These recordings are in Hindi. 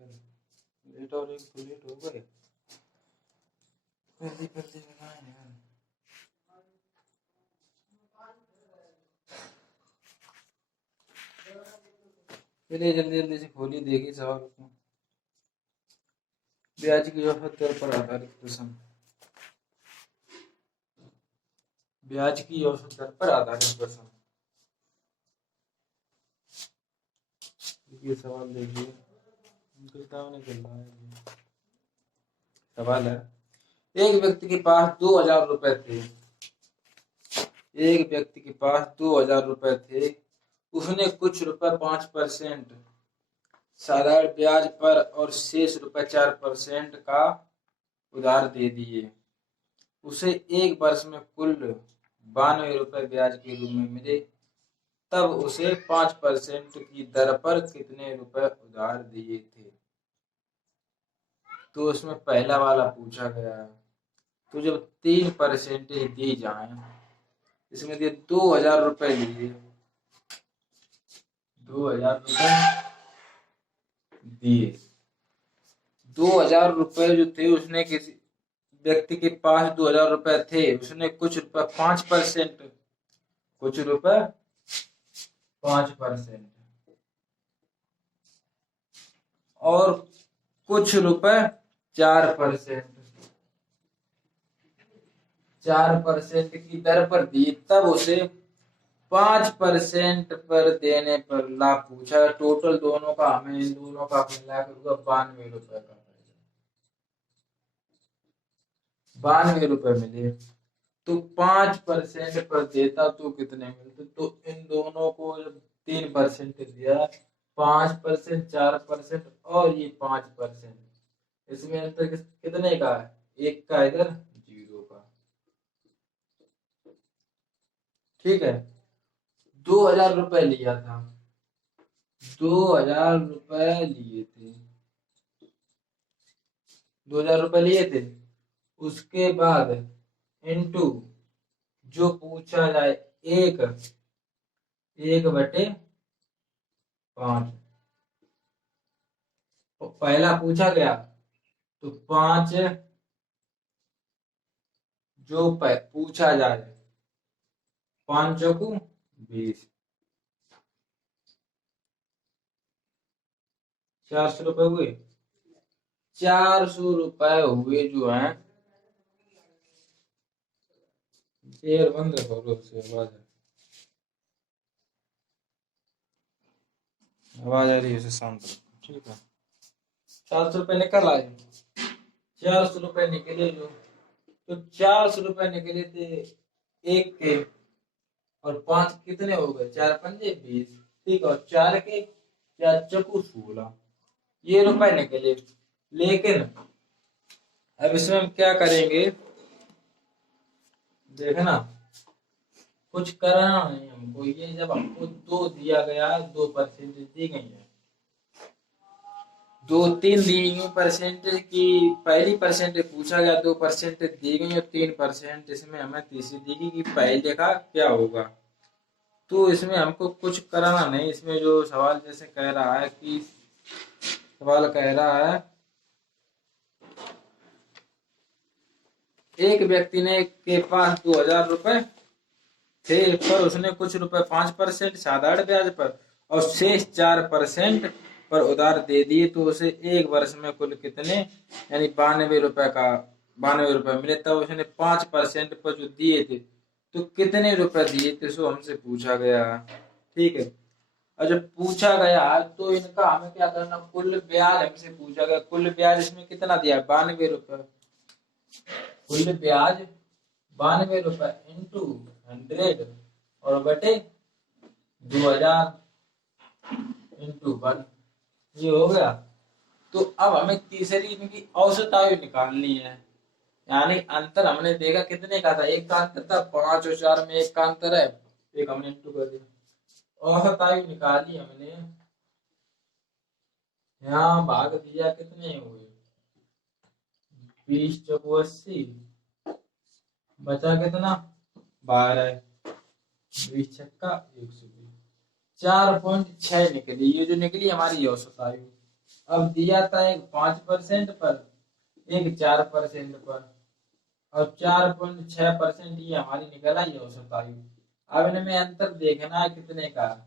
लेट और एक तो लेट हो गए। जल्दी जल्दी बनाए यार। चलिए जल्दी जल्दी से खोलिए, देखिए सवाल को। ब्याज की औसत दर पर आधारित प्रश्न। ब्याज की औसत दर पर आधारित प्रश्न। ये सवाल देखिए, उनके सामने चल रहा है। सवाल है, एक व्यक्ति के पास 2000 रुपए थे। एक व्यक्ति के पास 2000 रुपए थे। उसने कुछ रुपए 5% साधारण ब्याज पर और शेष रुपए 4% का उधार दे दिए। उसे एक वर्ष में कुल 92 रुपए ब्याज के रूप में मिले। तब उसे 5% की दर पर कितने रुपए उधार दिए थे? तो उसमें पहला वाला पूछा गया है। तो जब 3% दी जाए, इसमें दिए 2000 रुपए लिए, 2000 रुपए दिए। 2000 रुपए जो थे, उसने किसी व्यक्ति के पास 2000 रुपए थे। उसने कुछ रुपए 5%, कुछ रुपए 5% और कुछ रुपए 4% की दर पर दिए। तब उसे 5% पर देने पर लाभ पूछा। टोटल दोनों का, हमें इन दोनों का मिलाकर 92 रुपए का, 92 रुपए मिले। तो 5% पर देता तो कितने मिलते? तो इन दोनों को जब 3% दिया, 5%, 4% और ये 5%, इसमें अंतर कितने का है? एक का, इधर 0 का। ठीक है, 2000 रुपए लिया था, 2000 रुपए लिए थे, 2000 रुपए लिए थे। उसके बाद इनटू जो पूछा जाए, 1/5। तो पहला पूछा गया तो 5, जो पूछा जाए, 5 चौकू 20, 400 रुपए हुए। 400 रुपए हुए जो है। एयर बंद करो, आवाज आ रही है, उसे शांत रखो। ठीक है, 400 रुपए निकल आए। 400 रुपए निकले जो, तो 400 रुपए निकले थे एक के, और 5 कितने हो गए? 4 पंजे 20। ठीक, और 4 के 4 चकू 16, ये रुपए निकले। लेकिन अब इसमें हम क्या करेंगे, देखना, कुछ करना नहीं हमको। ये जब हमको 2 दिया गया, 2% दी गई है, 2-3 दी गई परसेंटेज की। पहली परसेंटेज पूछा गया, 2% दी गई और 3% इसमें हमें तीसरी दी गई कि पहले का क्या होगा। तो इसमें हमको कुछ कराना नहीं। इसमें जो सवाल जैसे कह रहा है कि, सवाल कह रहा है, एक व्यक्ति ने के पास 2000 रुपए थे, पर उसने कुछ रुपए 5% साधारण ब्याज पर और शेष 4% पर उधार दे दिए। तो उसे एक वर्ष में कुल कितने, यानी 92 रुपए का, 92 रुपए मिले। तब उसने 5% पर जो दिए थे, तो कितने रुपए दिए थे, सो हमसे पूछा गया। ठीक है, और जब पूछा गया तो इनका हमें क्या करना, कुल ब्याज हमसे पूछा गया। कुल ब्याज इसमें कितना दिया? 92 रुपए। कुल ब्याज 92 रुपए इंटू 100 और बटे 2000 इंटू 1, ये हो गया। तो अब हमें तीसरी इनकी औसत आयु निकालनी है। यानी अंतर हमने देखा कितने का था, एक का अंतर था, 5 और 4 में एक का अंतर है, एक हमने इंटू कर दिया। औसत आयु निकाली हमने, यहाँ भाग दिया, कितने हुए? 20 चौको 80, बचा कितना? 12, 20 छक्का 120, 4.6 निकली। ये जो निकली हमारी औसत आयु। अब दिया था एक 5% पर, एक 4% पर, और 4.6% ये हमारी निकल आई औसत आयु। अब इनमें अंतर देखना है कितने का है।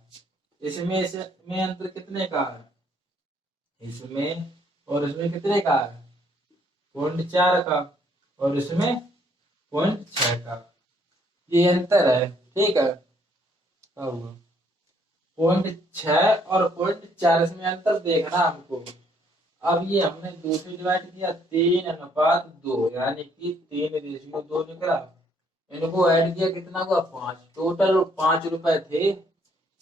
इसमें अंतर कितने का है, इसमें और इसमें कितने का है, 0.4 का, और इसमें 0.6 का, ये अंतर है। ठीक है, 0.6 और 0.4, इसमें अंतर देखना हमको। अब ये हमने 2 से डिवाइड किया, 3:2, यानी कि 3:2 निकला। इनको ऐड किया, कितना हुआ, 5। टोटल 5 रुपए थे,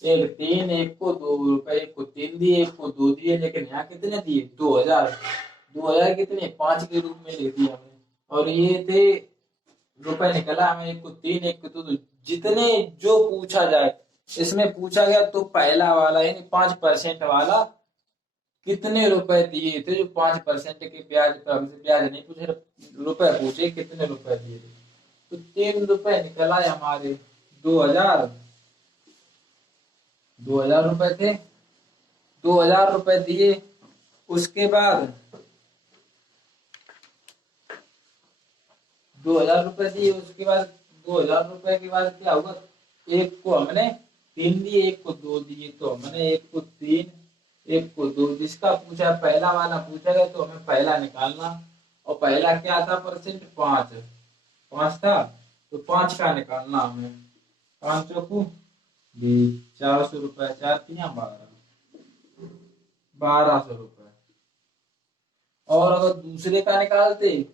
एक 3, एक को 2 रुपए, एक को 3 दिए, एक को 2 दिए, लेकिन यहाँ कितने दिए, 2000। 2000 कितने, 5 के रूप में लिख दिया हमने। और ये थे रुपए, निकला हमें एक को 3, एक को 2। जितने जो पूछा जाए, इसमें पूछा गया तो पहला वाला यानी 5% वाला कितने रुपए दिए थे, जो 5% के ब्याज पर, हमसे ब्याज नहीं पूछे, रुपए पूछे कितने रुपए दिए थे। तो 3 रुपए निकल आए हमारे, 2000। 2000 रुपए थे, 2000 रुपए दिए। उसके बाद 2000 रुपए दिए, उसके बाद 2000 रुपए के बाद क्या हुआ, एक को हमने 3 दिए, एक को 2 दिए, तो हमने एक को 3, एक को 2, जिसका पूछा पहला वाला पूछा गया तो हमें पहला निकालना। और पहला क्या था, परसेंट 5, 5 था, तो 5 का निकालना हमें। 5 चौकू 20, 400 रुपए, 4 तिया 12, 1200 रुपए। और अगर दूसरे का निकालते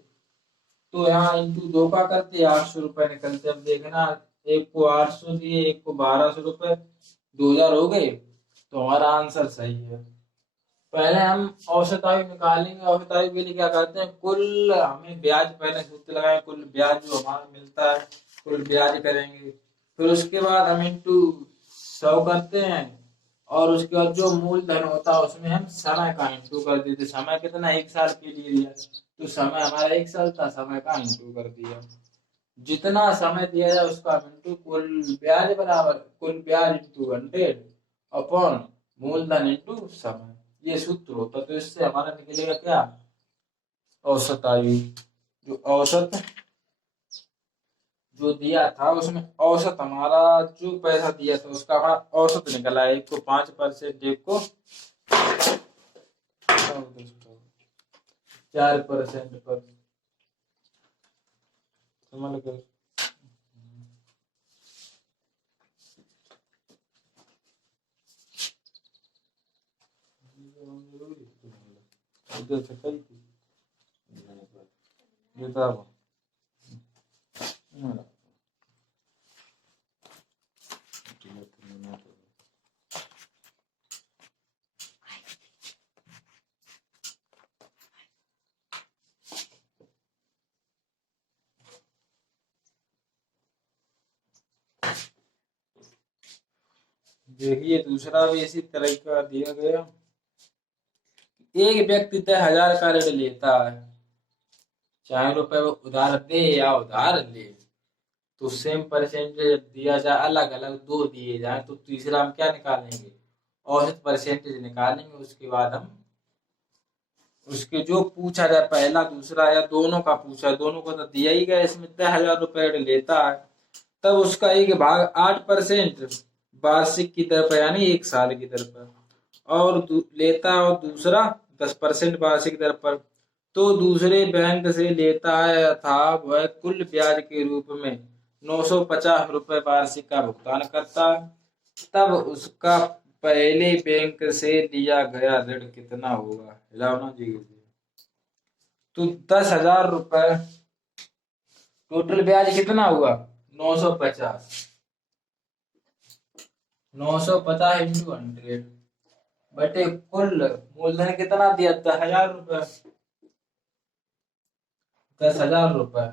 तो यहाँ इंटू 2 का करते, 800 रुपए निकलते। अब देखना, एक को 800 दिए, एक को 1200 रुपए, 2000 हो गए, तो हमारा आंसर सही है। पहले हम औसत आयु निकालेंगे। औसत आयु के लिए क्या करते हैं, कुल हमें ब्याज, पहले सूत्र लगाए, कुल ब्याज जो हमारा मिलता है, कुल ब्याज करेंगे। फिर उसके बाद हम इंटू 100 करते हैं, और उसके बाद जो मूलधन होता है उसमें हम समय का इंटू कर देते। समय कितना, 1 साल के लिए दिया, तो समय हमारा 1 साल था, समय का इंटू कर दिया। जितना समय दिया जाए उसका इंटू कुल ब्याज बराबर कुल ब्याज इंटू 100 अपॉन मूलधन इंटू समय, ये सूत्र होता। तो इससे हमारा निकलेगा क्या, औसत आयु। जो औसत जो दिया था उसमें औसत हमारा जो पैसा दिया था उसका हमारा औसत निकला है। एक को 5%, एक को 4% पर। समझ गए। देखिए दूसरा भी इसी तरह का दिया गया। एक व्यक्ति 10,000 का ऋण लेता है, चाहे रुपए वो उधार दे या उधार ले, तो सेम परसेंटेज दिया जाए, अलग अलग दो दिए जाए, तो तीसरा हम क्या निकालेंगे, औसत परसेंटेज निकालेंगे। उसके बाद हम उसके जो पूछा जाए, पहला दूसरा या दोनों का पूछा, दोनों को तो दिया ही गया, इसमें 10,000 रुपए ऋण लेता है, तब उसका एक भाग 8% वार्षिक की दर पर, यानी 1 साल की दर पर, और लेता है, और दूसरा 10% वार्षिक दर पर। तो दूसरे बैंक से लेता है था वह कुल ब्याज के रूप में 950 रुपए वार्षिक का भुगतान करता है, तब उसका पहले बैंक से लिया गया ऋण कितना होगा, हिलाओ ना जी। तो 10,000 रुपए, टोटल ब्याज कितना हुआ, 950, 950 इंटू 100 बटे कुल मूलधन कितना दिया, 10,000 रुपए। 10,000 रुपए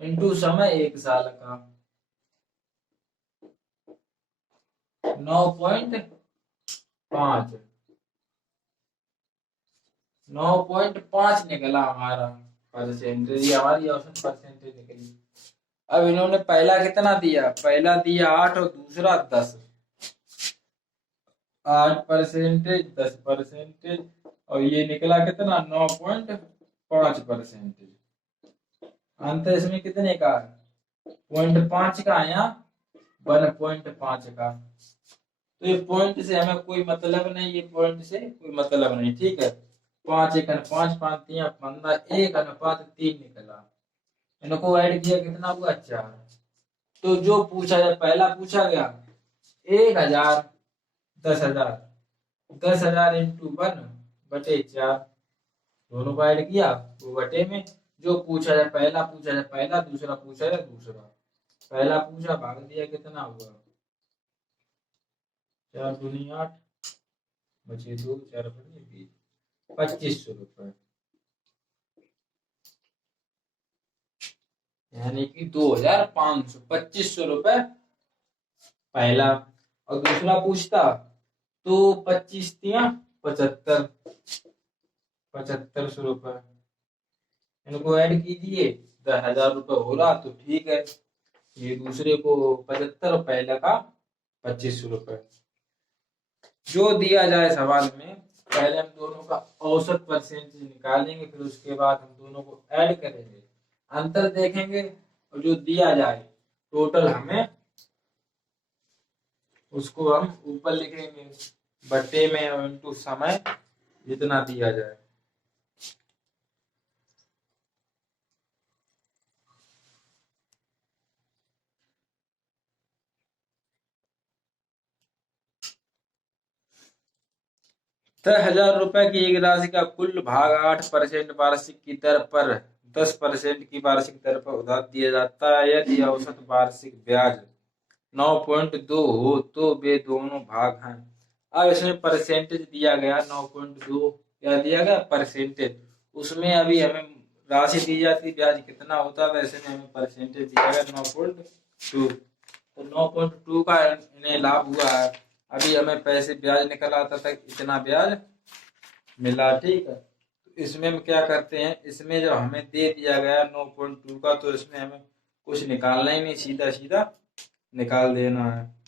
इंटू समय 1 साल का, 9.5, 9.5 निकला हमारा परसेंटेज, ये हमारी औसत परसेंटेज निकली। अब इन्होंने पहला कितना दिया, पहला दिया 8 और दूसरा 10, 8%, 10%, और ये निकला कितना 9.5%। अंतर इसमें कितने का है 0.5 का या 1.5 का। तो ये पॉइंट से हमें कोई मतलब नहीं, ये पॉइंट से कोई मतलब नहीं, ठीक है। 5 1 5 5 3 15 1:3 निकला, इनको ऐड किया कितना हुआ 4। तो जो पूछा जाए पहला पूछा गया 1000 10,000 10,000 इंटू 1/4, दोनों को ऐड किया वो बटे में। जो पूछा जाए पहला पूछा जाए पहला, दूसरा पूछा जाए दूसरा। पहला पूछा भाग दिया कितना हुआ 4 दूनी 8 बचे 2 4 बटे 20, 2500 रुपए, यानी कि 2,500 2500 रुपए पहला। और दूसरा पूछता तो 25 तिया 75 7500 रुपए, इनको ऐड कीजिए 10,000 रुपए हो रहा तो ठीक है। ये दूसरे को 75 और पहले का 2500 रुपए। जो दिया जाए सवाल में पहले हम दोनों का औसत परसेंटेज निकालेंगे, फिर उसके बाद हम दोनों को ऐड करेंगे, अंतर देखेंगे और जो दिया जाए टोटल हमें उसको हम ऊपर लिखेंगे बट्टे में इंटू समय जितना दिया जाए। तो 1,000 रुपए की एक राशि का कुल भाग 8% वार्षिक की दर पर 10% की वार्षिक दर पर उधार दिया जाता है। यदि औसत वार्षिक ब्याज 9.2 हो तो वे दोनों भाग हैं। अब इसमें परसेंटेज दिया गया 9.2, क्या दिया गया परसेंटेज। उसमें अभी हमें राशि दी जाती ब्याज कितना होता था, इसमें हमें परसेंटेज दिया गया 9.2। तो 9.2 का इन्हें लाभ हुआ है। अभी हमें पैसे ब्याज निकल आता था इतना ब्याज मिला, ठीक है। तो इसमें हम क्या करते हैं, इसमें जब हमें दे दिया गया 9.2 का तो इसमें हमें कुछ निकालना ही नहीं, सीधा सीधा निकाल देना है।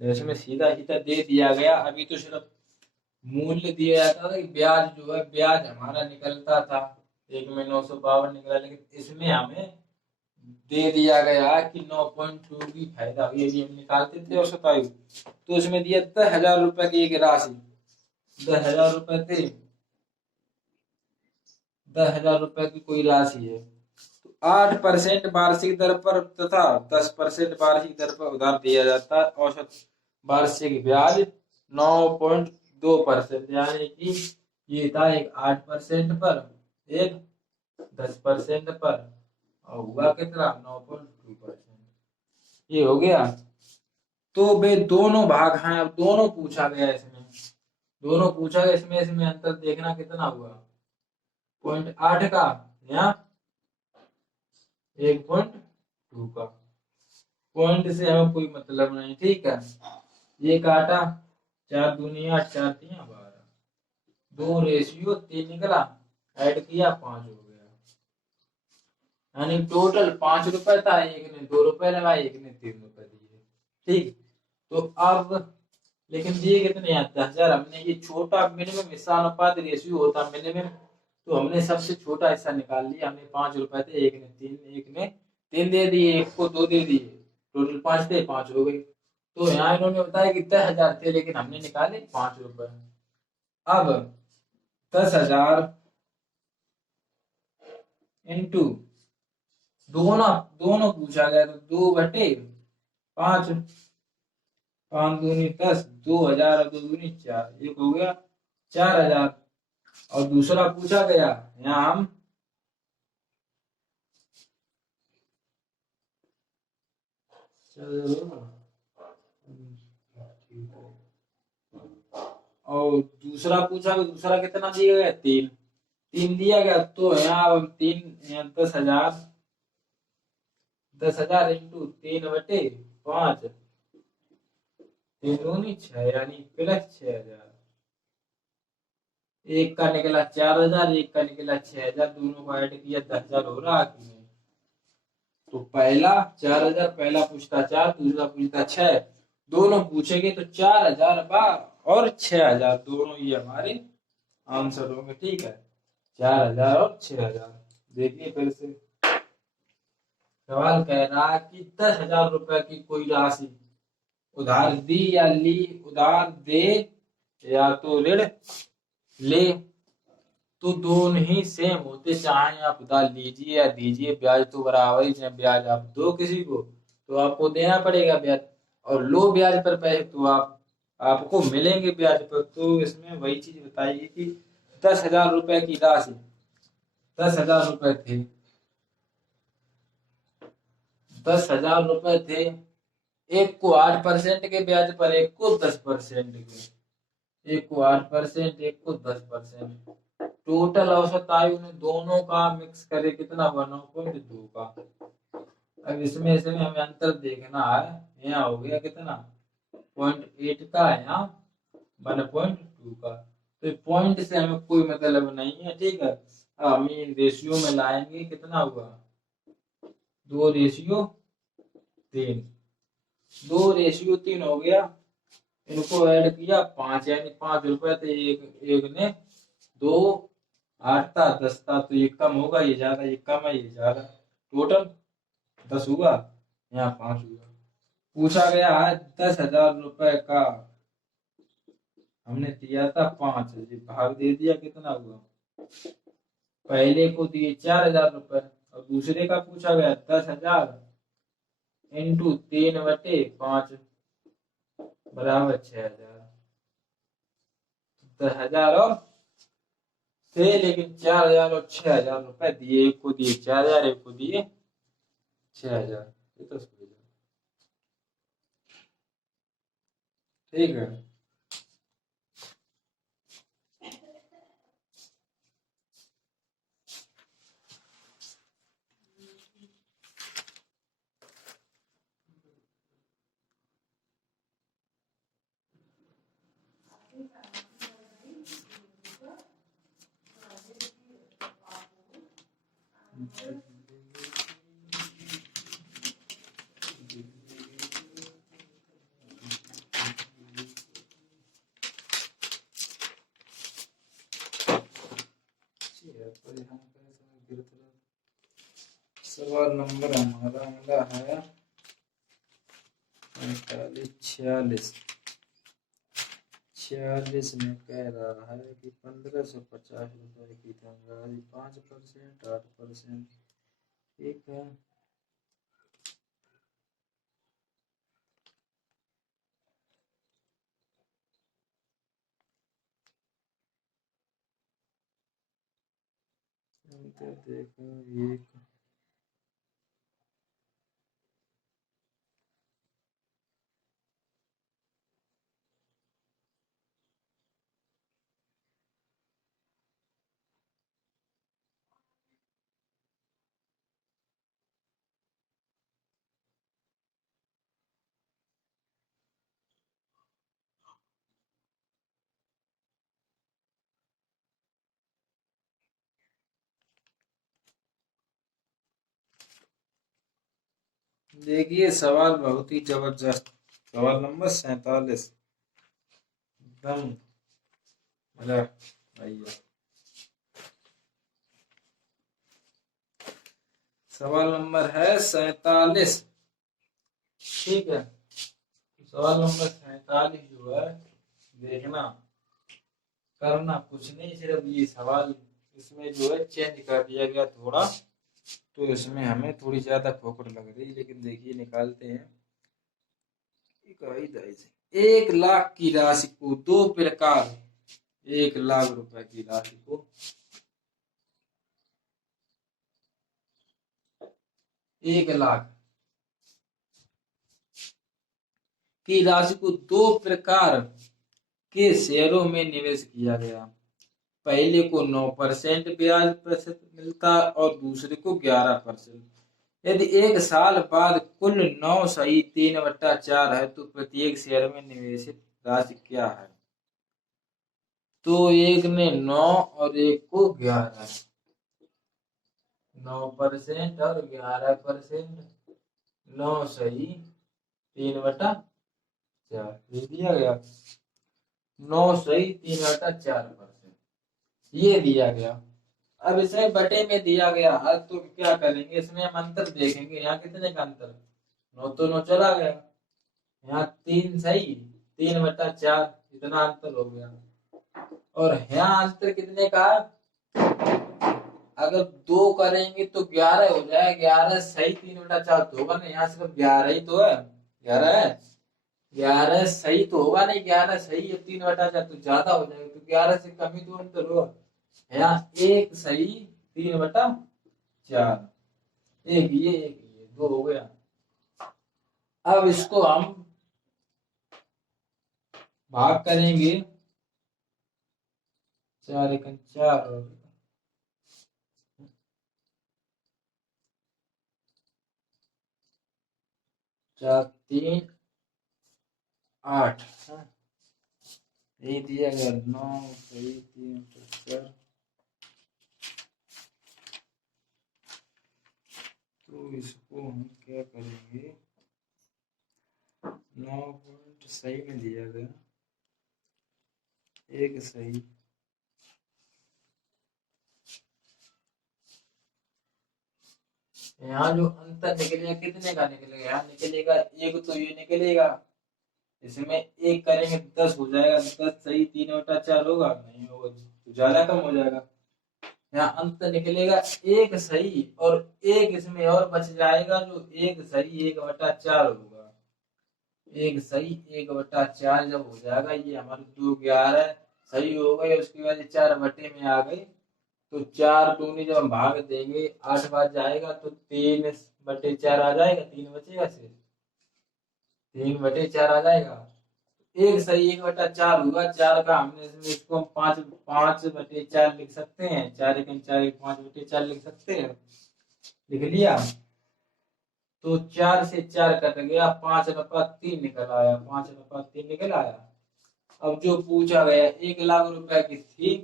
इसमें सीधा सीधा दे दिया गया। अभी तो सिर्फ मूल्य दिया जाता था कि ब्याज जो है ब्याज हमारा निकलता था, एक में 952 निकला, लेकिन इसमें हमें दे दिया गया कि 9.2 की फायदा हुई। यदि हम निकालते थे औसत आयु तो उसमें दिया 10,000 रुपए की एक राशि, 10,000 रुपए थे, 10,000 रुपए की कोई राशि है। तो 8% वार्षिक दर पर तथा 10% वार्षिक दर पर उधार दिया जाता है। औसत वार्षिक ब्याज 9.2%, यानी कि ये था एक 8% पर, एक 10% पर, और हुआ कितना 9.2%। ये हो गया। तो वे दोनों भाग हैं, अब दोनों पूछा गया इसमें, दोनों पूछा गया इसमें, इसमें अंतर देखना कितना हुआ 0.8 का या 1.2 का। पॉइंट से हमें कोई मतलब नहीं, ठीक है। ये काटा 4 दूनी 8 4 3 12, 2:3 निकला, ऐड किया 5 हो गया, यानी टोटल 5 रुपए था, एक ने 2 रुपए लगाए, एक ने 3 रुपए दिए, ठीक। तो अब लेकिन दिए कितने हैं 10,000। हमने ये छोटा मिनिमम हिस्सा अनुपात रेशियो होता मिनिमम, तो हमने सबसे छोटा हिस्सा निकाल लिया। हमने 5 रुपए थे, एक ने 3 दे दिए, एक को 2 दे दिए, टोटल 5 थे, 5 हो गए। तो यहाँ इन्होंने बताया कि 10,000 थे लेकिन हमने निकाले 5 रुपए। अब 10,000 इंटू दोनों दोनों पूछा गया तो 2/5, 5 दूनी 10, 2,000 और 2 दूनी 4, एक हो गया 4,000। और दूसरा पूछा गया यहाँ हम और दूसरा पूछा तो दूसरा कितना दिया गया 3 3 दिया गया। तो यहाँ 3 10,000 10,000 इंटू 3/5, 3 दूनी 6, यानी प्लस 6,000। एक का निकला 4,000, एक का निकला 6,000, दोनों को ऐड किया 10,000 हो रहा कि नहीं। तो पहला 4,000, पहला पूछता 4, दूसरा पूछता 6, दोनों पूछेंगे तो 4,000 और 6,000 दोनों ये हमारे आंसर होंगे। ठीक है, 4,000 और 6,000। देखिए फिर से सवाल कह रहा है कि 10,000 रुपए की कोई राशि उधार दी या ली, उधार दे या तो ऋण ले, तो दोनों ही सेम होते, चाहे आप उधार लीजिए या दीजिए, ब्याज तो बराबर ही। चाहे ब्याज आप दो किसी को तो आपको देना पड़ेगा ब्याज, और लो ब्याज पर पैसे तो आपको मिलेंगे ब्याज पर। तो इसमें वही चीज बताइए कि 10,000 रुपए की राशि, 10,000 रुपए थे, 10,000 रुपए थे, एक को 8% के ब्याज पर, एक को 10% के, एक को 8%, एक को 10%। टोटल औसत आयु ने दोनों का मिक्स करे कितना हुआ, 9.2 का। अब इसमें हमें अंतर देखना है। यहाँ हो गया कितना 0.8 का, यहाँ 1.2 का। तो पॉइंट से हमें कोई मतलब नहीं है। ठीक है, हम रेशियो में लाएंगे, कितना हुआ 2:3, 2:3 हो गया। इनको ऐड किया 5, यानी 5 रुपए थे, एक ने 2, 8 था, 10 था, तो ये कम होगा, ये ज्यादा, ये कम है, ये ज्यादा, टोटल 10 हुआ, यहाँ 5 हुआ। पूछा गया है 10,000 रुपए का, हमने दिया था 5, भाग दे दिया, कितना हुआ, पहले को दिए 4,000 रुपए और दूसरे का पूछा गया 10,000 इंटू 3/5 बराबर 6,000। 10,000 और थे, लेकिन 4,000 और 6,000 रुपए दिए, एक को दिए 4,000, एक को दिए 6,000। ये तो समझ लो। ठीक है, सवाल नंबर हमारा मिला है 46। 46 में कह रहा है कि 1,550 रुपए की धनराशि 5%, 8%। ठीक है, देखो एक देखिए सवाल बहुत ही जबरदस्त। सवाल नंबर 47, एकदम मजा आइए। सवाल नंबर है 47। ठीक है, सवाल नंबर 47 जो है, देखना, करना कुछ नहीं, सिर्फ ये सवाल इसमें जो है चेंज कर दिया गया थोड़ा, तो इसमें हमें थोड़ी ज्यादा फोकट लग रही है, लेकिन देखिए निकालते हैं। 1,00,000 की राशि को दो प्रकार, 1,00,000 रुपए की राशि को 1,00,000 की राशि को दो प्रकार के शेयरों में निवेश किया गया। पहले को 9% ब्याज प्रतिशत मिलता और दूसरे को 11%। यदि एक साल बाद कुल 9 सही 3/4 है तो प्रत्येक शेयर में निवेशित राशि क्या है? तो एक ने 9 और एक को 11, 9% और 11%। 9 सही 3/4 ये दिया गया। 9 सही 3/4%, ये दिया गया। अब इसमें बटे में दिया गया। अब तो क्या करेंगे, इसमें हम अंतर देखेंगे। यहाँ कितने का अंतर, 9 तो 9 चला गया, यहाँ 3 सही 3/4, इतना अंतर हो गया। और यहाँ अंतर कितने का, अगर 2 करेंगे तो 11 हो जाए। 11 सही 3/4 तो होगा नहीं, यहाँ सिर्फ 11 ही तो है। 11 है, 11 सही तो होगा नहीं, 11 सही है 3/4 तो ज्यादा हो जाएगा, तो 11 से कम ही तो अंतर होगा। यहाँ 1 सही 3/4, एक ये 2 हो गया। अब इसको हम भाग करेंगे, 4 एकम 4 और 4 3 8, यही दिया गया। 9 सही 3/4, तो इसको हम क्या करेंगे, 9 पॉइंट सही में दिया गया, 1 सही, यहाँ जो अंतर निकलेगा कितने का निकलेगा, यहाँ निकलेगा 1, तो ये निकलेगा। इसमें 1 करेंगे 10 हो जाएगा, 10 सही 3/4 होगा नहीं होगा, तो ज्यादा कम हो जाएगा। यहाँ अंतर निकलेगा 1 सही और 1 इसमें और बच जाएगा, जो 1 सही 1/4 होगा। 1 सही 1/4 जब हो जाएगा, ये हमारे 2 11 सही हो गए, उसके बाद 4 बटे में आ गई, तो 4 दूनी जब हम भाग देंगे 8 बार जाएगा, तो 3/4 आ जाएगा, 3 बचेगा सिर्फ, 3/4 आ जाएगा। 1 सही 1/4 हुआ, 4 का हमने इसको हम 5/4 लिख सकते हैं, 4 एकम 4 5/4 लिख सकते हैं, लिख लिया। तो 4 से 4 कट गया, 5/3 निकल आया, 5/3 निकल आया। अब जो पूछा गया 1 लाख रुपए की थी,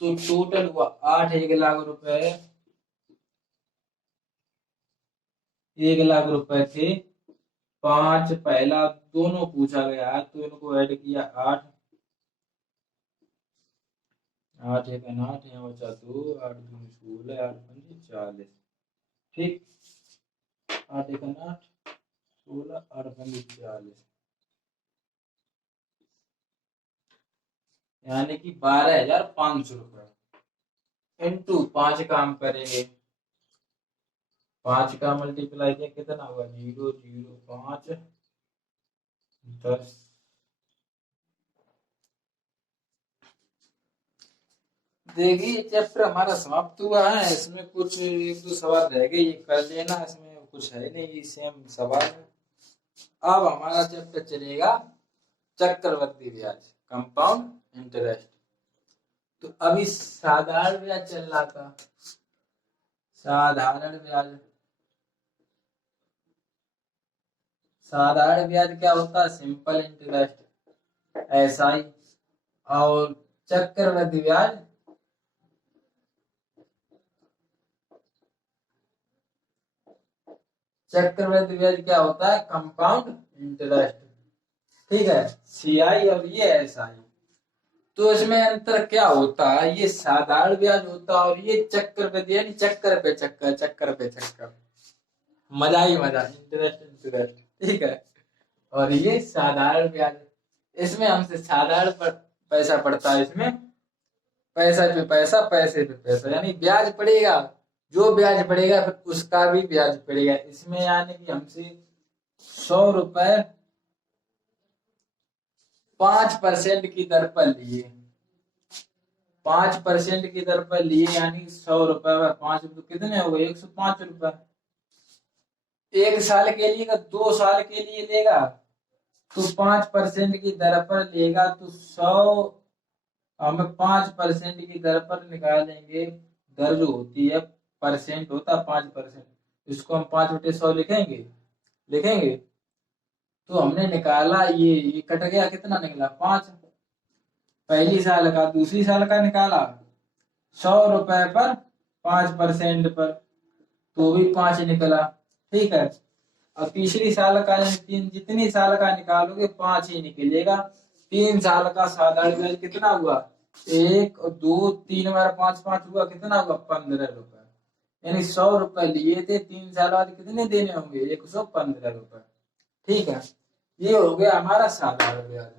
तो टोटल हुआ 8 1 लाख रुपए, 1 लाख रुपए थे। 5 पहला दोनों पूछा गया है, तो इनको ऐड किया 8, 8 एक 8, यहाँ बचा 2, 8 दूनी 16, 8 पंजे 40, ठीक। 8 एक 8, 16, 8 पंजे 40, यानी कि 12,500 रुपए इंटू 5 का हम करेंगे। 5 का मल्टीप्लाई किया कितना होगा, 0 0 5 10। देखिए चैप्टर हमारा समाप्त हुआ है, इसमें कुछ 1 2 सवाल रह गए, ये कर लेना, इसमें कुछ है नहीं, सेम सवाल है। अब हमारा चैप्टर चलेगा चक्रवृद्धि ब्याज, कंपाउंड इंटरेस्ट। तो अभी साधारण ब्याज चल रहा था, साधारण ब्याज। साधारण ब्याज क्या होता है, सिंपल इंटरेस्ट, SI। और चक्रवृद्धि ब्याज चक्रवृद्धि ब्याज क्या होता है, कंपाउंड इंटरेस्ट, ठीक है, CI और ये SI। तो इसमें अंतर क्या होता है, ये साधारण ब्याज होता है और ये चक्रवृद्धि, यानी चक्कर पे चक्कर, चक्कर पे चक्कर, मजा ही मजा, इंटरेस्ट इंटरेस्ट, ठीक है। और ये साधारण ब्याज, इसमें हमसे साधारण पर पैसा पड़ता है, इसमें पैसा पे पैसा, पैसे पे पैसा, यानी ब्याज पड़ेगा, जो ब्याज पड़ेगा फिर उसका भी ब्याज पड़ेगा इसमें, यानी कि हमसे 100 रुपए 5% की दर पर लिए, 5% की दर पर लिए, यानी 100 रुपए में 5 रुपए कितने हो गए, 105 रुपए। 1 साल के लिए, 2 साल के लिए लेगा तो 5% की दर पर लेगा, तो 100 हमें 5% की दर पर निकालेंगे। दर जो होती है परसेंट होता है 5%, इसको हम 5/100 लिखेंगे, लिखेंगे। तो हमने निकाला, ये कट गया, कितना निकला 5, पहली साल का दूसरी साल का निकाला, 100 रुपए पर 5% पर, तो भी 5 निकला। ठीक है, अब तीसरी साल का जितनी साल का निकालोगे 5 ही निकलेगा। 3 साल का साधारण ब्याज कितना हुआ? 1 2 3 बार 5 5 हुआ, कितना हुआ? 15 रुपए। यानी 100 रुपए लिए थे, 3 साल बाद कितने देने होंगे? 115 रुपए। ठीक है, ये हो गया हमारा साधारण ब्याज।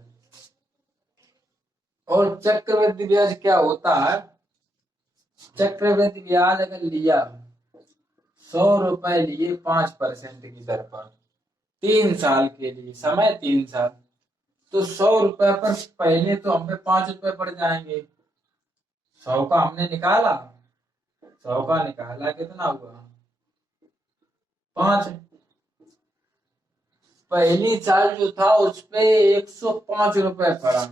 और चक्रवृद्धि ब्याज क्या होता है? चक्रवृद्धि ब्याज अगर लिया 100 रुपए लिए 5% की दर पर 3 साल के लिए, समय 3 साल, तो 100 रुपए पर पहले तो हम पे 5 रुपए पड़ जाएंगे। 100 का हमने निकाला, 100 का निकाला, कितना हुआ? 5। पहली साल जो था उस पे 105 रुपए पड़ा।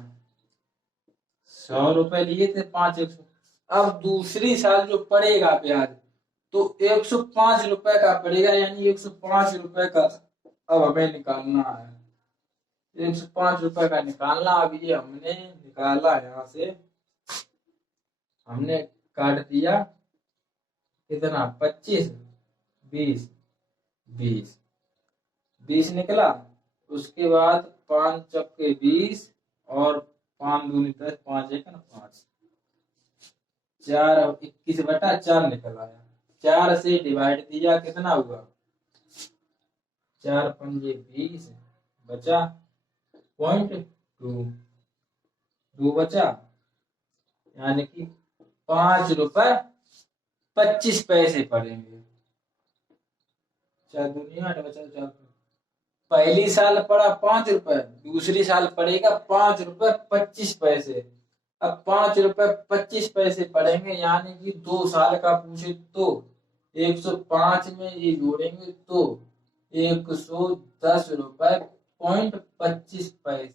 100 रुपए लिए थे, 5 100। अब दूसरी साल जो पड़ेगा ब्याज तो 105 रुपए का पड़ेगा, यानी 105 रुपए का अब हमें निकालना है। 105 रुपए का निकालना। अब ये हमने निकाला, यहाँ से हमने काट दिया, कितना? 25 20 20 20 निकला। उसके बाद 5 चक्के 20 और 5 दूनी 10, 5 1 5, 4 21/4 निकल आया। 4 से डिवाइड दिया, कितना हुआ? 4 पंजे 20, बचा 0.2, 2 बचा, यानी कि 5 रुपए 25 पैसे पड़ेंगे। 4 दूनी 8, बचा 4। पहली साल पड़ा 5 रुपए, दूसरी साल पड़ेगा 5 रुपए 25 पैसे। अब 5 रुपए 25 पैसे पड़ेंगे, यानी कि 2 साल का पूछे तो 105 में ये जोड़ेंगे तो 110 रुपए 25 पैसे।